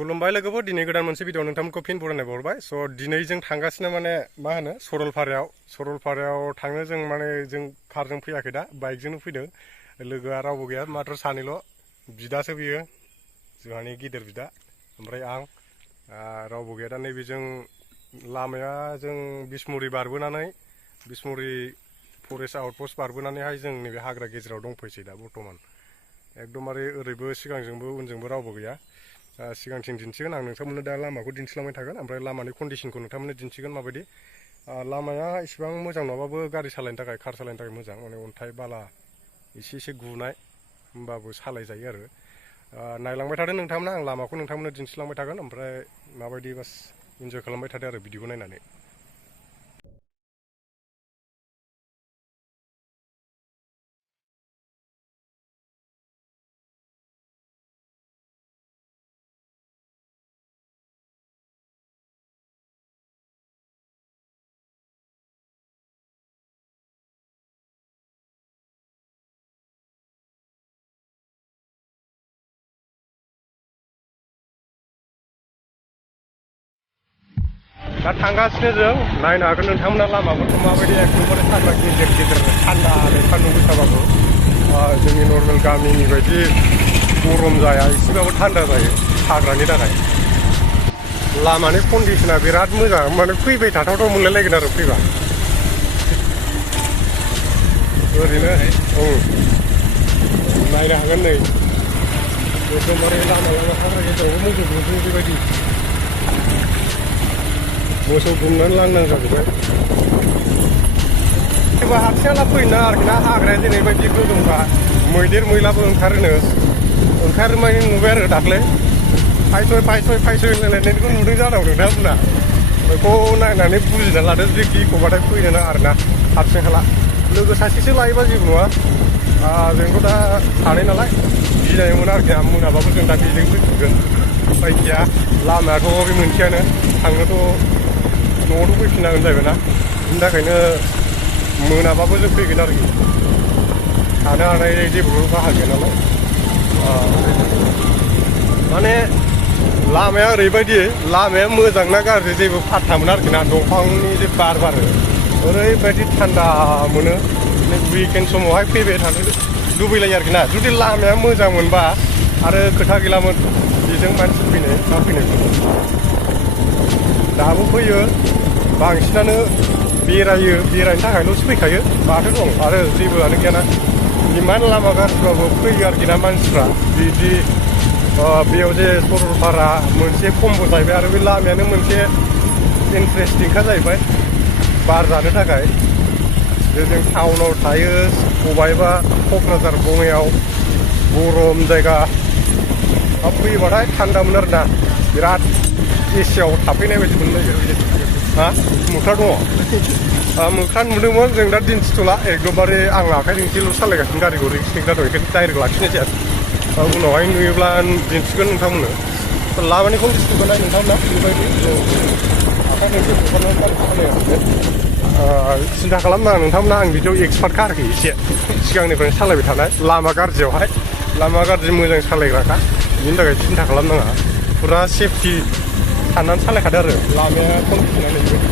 खुलुमबाय लोगोफोर दिनै गोदान मोनसे भिडिअ नोंथांमोनखौ फिन बरायनाय बावहरबाय स' दिनै जों थांगासिनो माने मा होनो सरलपारायाव थांनो जों माने जों कारजों फैयाखै दा बाइकजोंनो फैदों लोगोआ रावबो गैया मात्र सानैल' बिदासो बियो जोंहानि गिदिर बिदा ओमफ्राय आं रावबो गैया दा नैबे जों लामाया जों बिसमुरि बारबोनानै बिसमुरि फरेस्ट आउटपस्ट बारबोनानैहाय जों नैबे हाग्रा गेजेराव दंफैसै दा बर्थमान एकदमबारे ओरैबो सिगांजोंबो उनजोंबो रावबो गैया सिगांथिं दिन्थिगोन आं नोंथांमोननो दा लामाखौ दिन्थिलांबाय थागोन ओमफ्राय लामानि कन्डिसनखौ नोंथांमोननो दिन्थिगोन माबायदि लामाया इसेबां मोजां नङाबाबो गारि सालायनो थाखाय कार सालायनो थाखाय मोजां माने अन्थाइ बाला एसे गुनाय होमबाबो सालायजायो आरो नायलांबाय थादो नोंथांमोना आं लामाखौ नोंथांमोननो दिन्थिलांबाय थागोन ओमफ्राय माबायदि बास इन्जय खालामबाय थादो आरो भिडिअखौ नायनानै दा थांगासिनो जों नायनो हागोन नोंथांमोना लामाफोरखौ माबायदि एकदमबारे हाग्रा गेजेर थान्दा सान्दुं गोसाबाबो जोंनि नर्मेल गामिनि बायदि गरम जाया एसेबाबो थान्दा जायो हाग्रानि थाखाय लामानि कन्डिसना बिराद मोजां माने फैबाय थाथावथाव मोनलायलायगोन आरो फैबा ओरैनो नायनो हागोन नै एकदमबारे लामा हाग्रा गेजेरावबो मोसौ गुमदों बेबायदि मोसौ गुमनानै लांदां जाजोब्बाय सोरबा हारसिङाला फैनो आरोखि ना हाग्राया जेरैबायदि गोदौखा मैदेर मैलाबो ओंखारो माने नुबाय आरो दाख्लै फायसय होनलायनायखौ नुदों जानांगौ नोंथांमोना बेखौ नायनानै बुजिना लादो जे गिखौबाथाय फैनो नाङा आरोना हारसिं हाला लोगो सासेसो लायोबा जेबो नङा जोंथ' दा सानै नालाय गिनाय मोना आरोखि मोनाबाबो जों दा बेजों फैफिनगोन उफाय गैया लामायाथ' बे मोनसेयानो थांनोथ' न'आवथ' फैफिननांगोन जाहैबायना बिनि थाखायनो मोनाबाबो जों फैगोन आरोखि थानो हानाय जेबो राहा गैया नालाय माने लामाया ओरैबायदि लामाया मोजां ना गाज्रि जेबो फात्ता मोना आरोखि ना दंफांनि जे बार बारो ओरैबायदि थान्दा मोनो उइकेन्ड समावहाय फैबाय थानो लुबैलायो आरोखि ना जुदि लामाया मोजां मोनबा आरो खोथा गैलामोन बेजों मानसि फैनाय मा फैनाय दाबो फैयो बांसिनानो बेरायनो थाखायल'सो फैखायो माथो दं आरो जेबोआनो गैयाना इमान लामा गाज्रिबाबो फैयो आरोखि ना मानसिफ्रा बिदि बेयाव जे सरलपारा मोनसे खमबो जाहैबाय आरो बे लामायानो मोनसे इन्टारेस्टिंखा जाहैबाय बार जानो थाखाय जों टाउनाव थायो बबेबा क'क्राझार बङाइयाव गरम जायगा फैयोबाथाय थान्दा मोनो आरोना बिराद एसियाव थाफैनाय बायदि मोनलायो मोख्रा दङ मोख्रा नुदोंमोन जों दा दिन्थिथ'ला एकदमबारे आं आखाइजोंसेल' सालायगासिनो गारिखौ रिक्स टेक जादों बेखायनो डाइरेक्ट लाखिनाय जायासै उनावहाय नुयोब्ला दिन्थिगोन नोंथांमोननो लामानि कन्डिसनखौ नाय नोंथांमोना बेबायदि आखाइजोंसे हगारनानै गारि सालायगासिनो सिन्था खालामनाङा नोंथांमोना आं बिदियाव एक्सपार्टखा आरोखि एसे सिगांनिफ्रायनो सालायबाय थानाय लामा गाज्रियावहाय लामा गाज्रि मोजां सालायग्राखा बिनि थाखाय सिन्था खालामनाङा फुरा सेफटि साननानै सालायखादो आरो लामाया कन्डिसना ओरैबायदि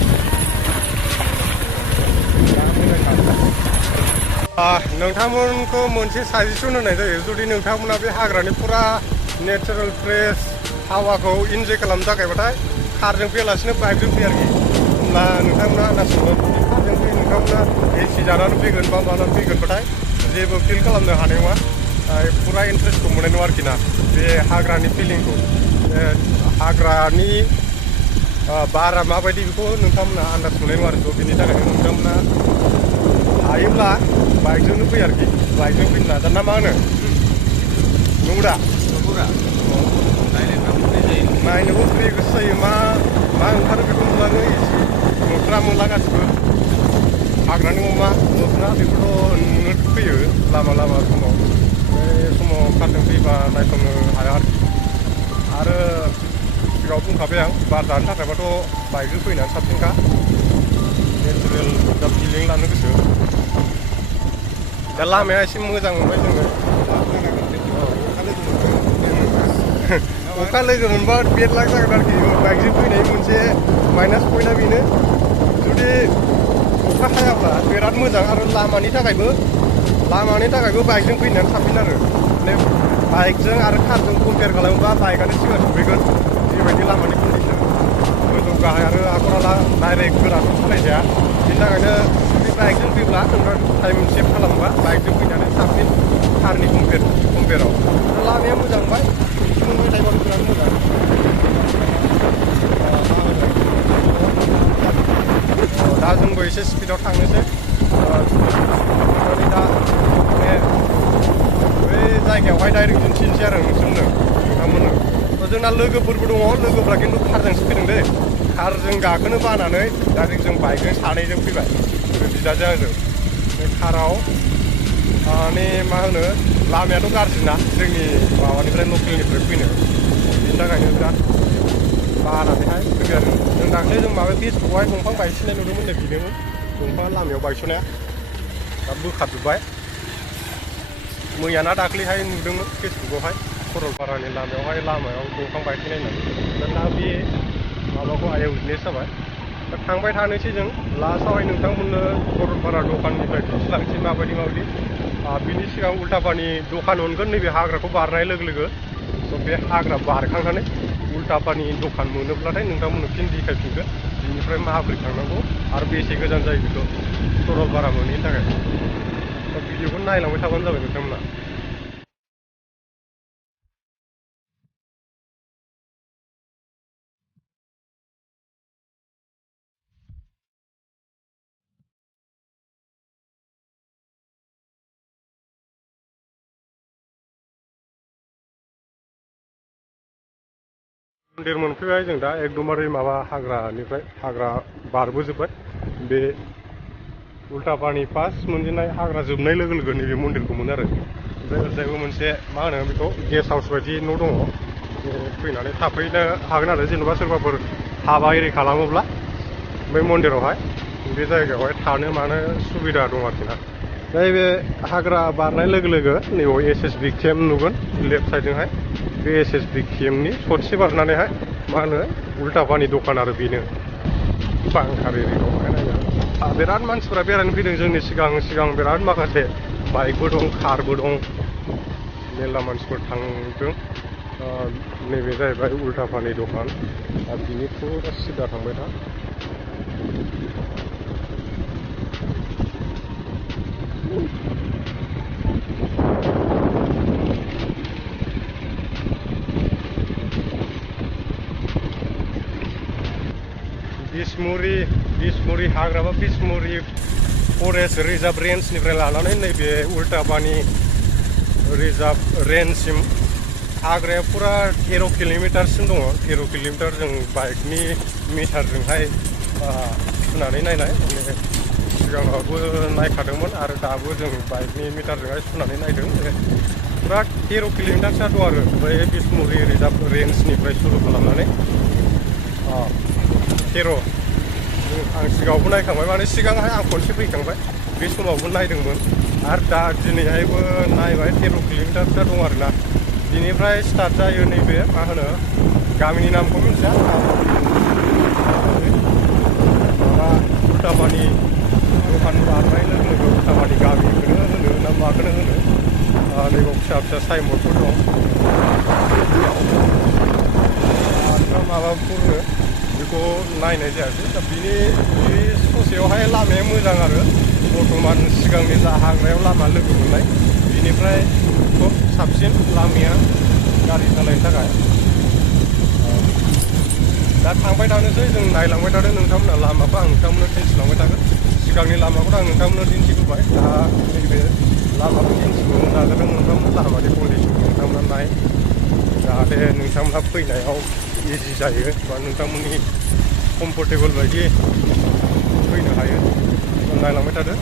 नोंथांमोनखौ मोनसे साजेसन होनाय जायो जुदि नोंथांमोना बे हाग्रानि फुरा नेचारेल फ्रेश हावाखौ इन्जय खालामनो थाखायबाथाय कारजों फैयालासिनो बाइकजों फैयो आरोखि होमब्ला नोंथांमोना आन्दाज मोनगोन जुदि कारजों फैयो नोंथांमोना एसि जानानै फैगोन बा मानानै फैगोनबाथाय जेबो फिल खालामनो हानाय नङा फुरा इन्टारेस्टखौ मोननाय नङा आरोखि ना बे हाग्रानि फिलिंखौ हाग्रानि बारा माबायदि बेखौ नोंथांमोना आन्दाज मोननाय नङा आरो बेनि थाखायनो नोंथांमोना हायोब्ला बाइकजोंनो फैयो आरोखि बाइकजों फैनो नाजा ना मा होनो नंगौदा नायनोबो फ्रि गोसो जायो मा ओंखारो बेखौ नुलाङो मोख्रा मोनला गासिबो हाग्रानि अमा मोख्रा बेखौथ' नुनो फैयो लामा समाव बे समाव कारजों फैबा नायसंनो हाया आरो सिगाङाव बुंखाबाय आं बार जानो थाखायबाथ' बाइकजों फैनानै साबसिनखा नेचारेल दा फिलिं लानो गोसो दा लामाया एसे मोजां मोनबाय जोङो अखा लोगो मोनबा बेरलाक जागोन आरोखि बाइकजों फैनाय मोनसे माइनास पइन्टआ बेनो जुदि अखा हायाब्ला बिराद मोजां आरो लामानि थाखायबो बाइकजों फैनायानो साबसिन आरो माने बाइकजों आरो कारजों कम्पेयार खालामोबा बाइकआनो सिगां सफैगोन बेबायदि लामानि कन्डिसन गोजौ गाहाय आरो हाखराला डाइरेक्ट गोराथ' सालायजाया बिनि थाखायनो जुदि बाइकजों फैब्ला नोंथाङा टाइम सेभ खालामोबा बाइकजों फैनानै साबसिन कारनि कम्पेयाराव लामाया मोजां बाय मोनबाय थायोबाबो बिराद मोजां दा जोंबो एसे स्पिडाव थांनोसै दा माने बै जायगायावहाय डाइरेक्ट दिन्थिनोसै आरो नोंथांमोननो जोंना लोगोफोरबो दङ लोगोफ्रा खिन्थु कारजोंसो फैदों दै कारजों गाखोनो बानानै डाइरेक्ट जों बाइकजों सानैजों फैबाय बिदाजों आंजों बे काराव माने मा होनो लामायाथ' गाज्रिना जोंनि माबानिफ्राय लकेलनिफ्राय फैनो बिनि थाखायनो बिराद बानानैहाय फैबाय आरो जों दाख्लै जों माबा फेसबुकआवहाय दंफां बायसिननाय नुदोंमोन नै बिदोंमोन दंफाङा लामायाव बायस'नाया दा बोखारजोब्बाय मैयाना दाख्लैहाय नुदोंमोन फेसबुकआवहाय सरलपारानि लामायाव दंफां बायफैनाय होननानै दा बे माबाखौ आइया उइटनेस जाबाय दा थांबाय थानोसै जों लास्टआवहाय नोंथांमोननो सरलपारा दखाननिफ्राय दिन्थिलांसै माबायदि बिनि सिगां उल्टापानि दखान मोनगोन नैबे हाग्राखौ बारनाय लोगो लोगो स' बे हाग्रा बारखांनानै उल्टापानि दखान मोनोब्लाथाय नोंथांमोननो फिन देखायफिनगोन बिनिफ्राय माबोरै थांनांगौ आरो बेसे गोजान जायो बेखौ सरलपारा मोनैनि थाखाय दा भिडिअखौ नायलांबाय थाबानो जाबाय नोंथांमोना मन्दिर मोनफैबाय जों दा एकदमबारे माबा हाग्रा बारबोजोब्बाय बे उल्टापानि फार्स्ट मोनजेननाय हाग्रा जोबनाय लोगो लोगो नैबे मन्दिरखौ मोनो आरो ओमफ्राय ओरैजायबो मोनसे मा होनो बेखौ गेस्ट हाउस बायदि न' दङ फैनानै थाफैनो हागोन आरो जेनेबा सोरबाफोर हाबा एरि खालामोब्ला बै मन्दिरावहाय बे जायगायावहाय थानो मानो सुबिदा दं आरोखि ना दा बे हाग्रा बारनाय लोगो लोगो नैबाव SSB केम्प नुगोन लेफ्ट साइडजोंहाय बे SSB केम्पनि ससे बारनानैहाय मा होनो उल्टापानि दखान आरो बेनो बांखार एरि दंहाय नायनो बिराद मानसिफोरा बेरायनो फैदों जोंनि सिगां बिराद माखासे बाइकबो दं कारबो दं मेरला मानसिफोर थांदों नैबे जाहैबाय उल्टापानि दखान आरो बिनि फुरा सिदा थांबाय था बिसमुरि हाग्रा बा बिसमुरि फरेस्ट रिजार्भ रेन्जनिफ्राय लानानै नैबे उल्टापानि रिजार्भ रेन्जसिम हाग्राया फुरा 13 किल'मिटारसिम दङ 13 किल'मिटार जों बाइकनि मिटारजोंहाय सुनानै नायनाय माने सिगाङावबो नायखादोंमोन आरो दाबो जों बाइकनि मिटारजोंहाय सुनानै नायदों फुरा 13 किल'मिटारसो दं आरो बै बिसमुरि रिजार्भ रेन्जनिफ्राय सुरु खालामनानै 13 आं सिगाङावबो नायखांबाय माने सिगांहाय आं खनसे फैखांबाय बे समावबो नायदोंमोन आरो दा दिनैहायबो नायबाय 13 किल'मिटारसो दं आरोना बिनिफ्राय स्टार्ट जायो नैबे मा होनो गामिनि नामखौ मिथिया माबा उल्टापानि दखान बारनाय लोगो लोगो उल्टापानि गामिखौनो होनो ना माखौनो होनो नैबाव फिसा साइनबर्डफोर दं आरो माबाफोर बेखौ नायनाय जायासै दा बिनि ससेयावहाय लामाया मोजां आरो बर्थमान सिगांनि जा हाग्रायाव लामा लोगो मोननाय बिनिफ्राय खोब साबसिन लामाया गारि सालायनो थाखाय दा थांबाय थानोसै जों नायलांबाय थादों नोंथांमोना लामाखौ आं नोंथांमोननो दिन्थिलांबाय थागोन सिगांनि लामाखौथ' आं नोंथांमोननो दिन्थिबोबाय दा नैबे लामाखौ दिन्थिबावनो नाजादों नोंथांमोन लामानि कन्डिसनखौ नोंथांमोना नाय जाहाथे नोंथांमोनहा फैनायाव इजि जायो बा नोंथांमोननि कम्फर्टेबल बायदि फैनो हायो नायलांबाय थादो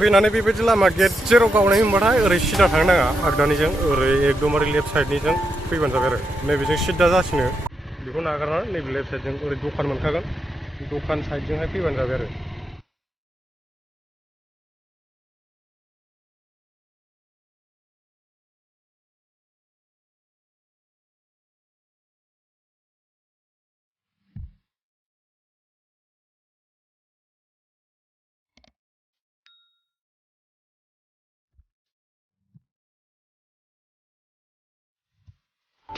फैनानै बेबायदि लामा गेट जेराव गावनाय होनबाथाय ओरै सिदा थांनो नाङा आगदानिजों ओरै एकदमबारे लेफ्ट साइडनिजों फैबानो जाबाय आरो नैबेजों सिदा जासिनो बेखौ नागारनानै नैबे लेफ्ट साइडजों ओरै दखान मोनखागोन दखान साइडजोंहाय फैबानो जाबाय आरो